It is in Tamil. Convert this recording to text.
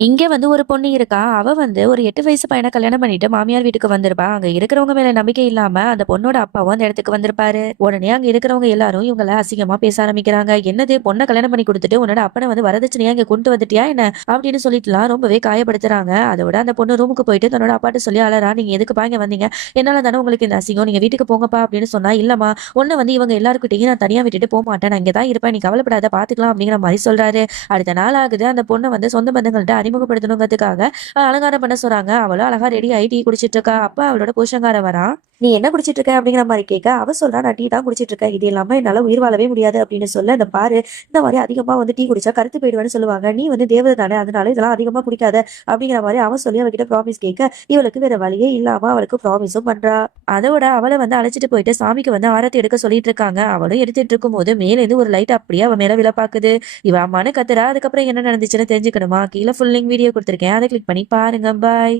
இங்க ஒரு பொண்ணு இருக்கா. அவ ஒரு 8 வயசு பையன கல்யாணம் பண்ணிட்டு மாமியார் வீட்டுக்கு வந்திருப்பா. அங்க இருக்கிறவங்க மேல நம்பிக்கை இல்லாம அந்த பொண்ணோட அப்பாவும் அந்த இடத்துக்கு வந்திருப்பாரு. உடனே அங்க இருக்கிறவங்க எல்லாரும் இவங்கள அசிங்கமா பேச ஆரம்பிக்கிறாங்க. "என்னது பொண்ண கல்யாணம் பண்ணி குடுத்துட்டு உன்னோட அப்பன வரதட்சணையா இங்க கொண்டு வந்துட்டியா என்ன?" அப்படின்னு சொல்லிட்டுலாம் ரொம்பவே காயப்படுத்துறாங்க. அதோட அந்த பொண்ணு ரூமுக்கு போயிட்டு தன்னோட அப்பாட்ட சொல்லி அழறா. "நீங்க எதுக்குப்பா இங்க வந்தீங்க? என்னால தானே உங்களுக்கு இந்த அசிங்கம். நீங்க வீட்டுக்கு போங்கப்பா" அப்படின்னு சொன்னா, "இல்லம்மா, உன்ன இவங்க எல்லார்கிட்டயும் நான் தனியா விட்டுட்டு போமாட்டேன். நான் இங்க தான் இருப்பேன். நீ கவலைப்படாத, பாத்துக்கலாம்" அப்படிங்கிற மாரி சொல்றாரு. அடுத்த நாள் ஆகுது. அந்த பொண்ண சொந்த பந்தங்கள்ட்ட அறிமுகப்படுத்தணுங்கிறதுக்காக அலங்காரம் பண்ண சொல்றாங்க. அவளும் அழகா ரெடி ஆயி டீ குடிச்சிட்டு இருக்கா. அப்ப அவளோட புருஷன்காரன் வரான். "நீ என்ன குடிச்சிட்டு இருக்க?" அப்படிங்கிற மாரி கேட்க, அவ சொல்றா, "நான் டீ தான் குடிச்சிட்டு இருக்கேன். இது இல்லாம என்னால உயிர் வாழவே முடியாது" அப்படின்னு சொல்ல, "இந்த பாரு, இந்த மாரி அதிகமா டீ குடிச்சா கருத்து போயிடுவேன்னு சொல்லுவாங்க. நீ தேவதை தானே, அதனால இதெல்லாம் அதிகமா குடிக்காத" அப்படிங்கிற மாரி அவன் சொல்லி அவகிட்ட ப்ராமிஸ் கேட்க, இவளுக்கு வேற வழியே இல்லாம அவளுக்கு ப்ராமிஸும் பண்றா. அதோட அவள அழைச்சிட்டு போயிட்டு சாமிக்கு ஆரத்தி எடுக்க சொல்லிட்டு இருக்காங்க. அவளும் எடுத்துட்டு இருக்கும்போது மேலேருந்து ஒரு லைட் அப்படியே அவ மேல விழ பாக்குது. இவ அம்மான்னு கத்துறா. அதுக்கப்புறம் என்ன நடந்துச்சுன்னு தெரிஞ்சுக்கணுமா? கீழ ஃபுல் லிங்க் வீடியோ குடுத்துருக்கேன். அத கிளிக் பண்ணி பாருங்க. பாய்.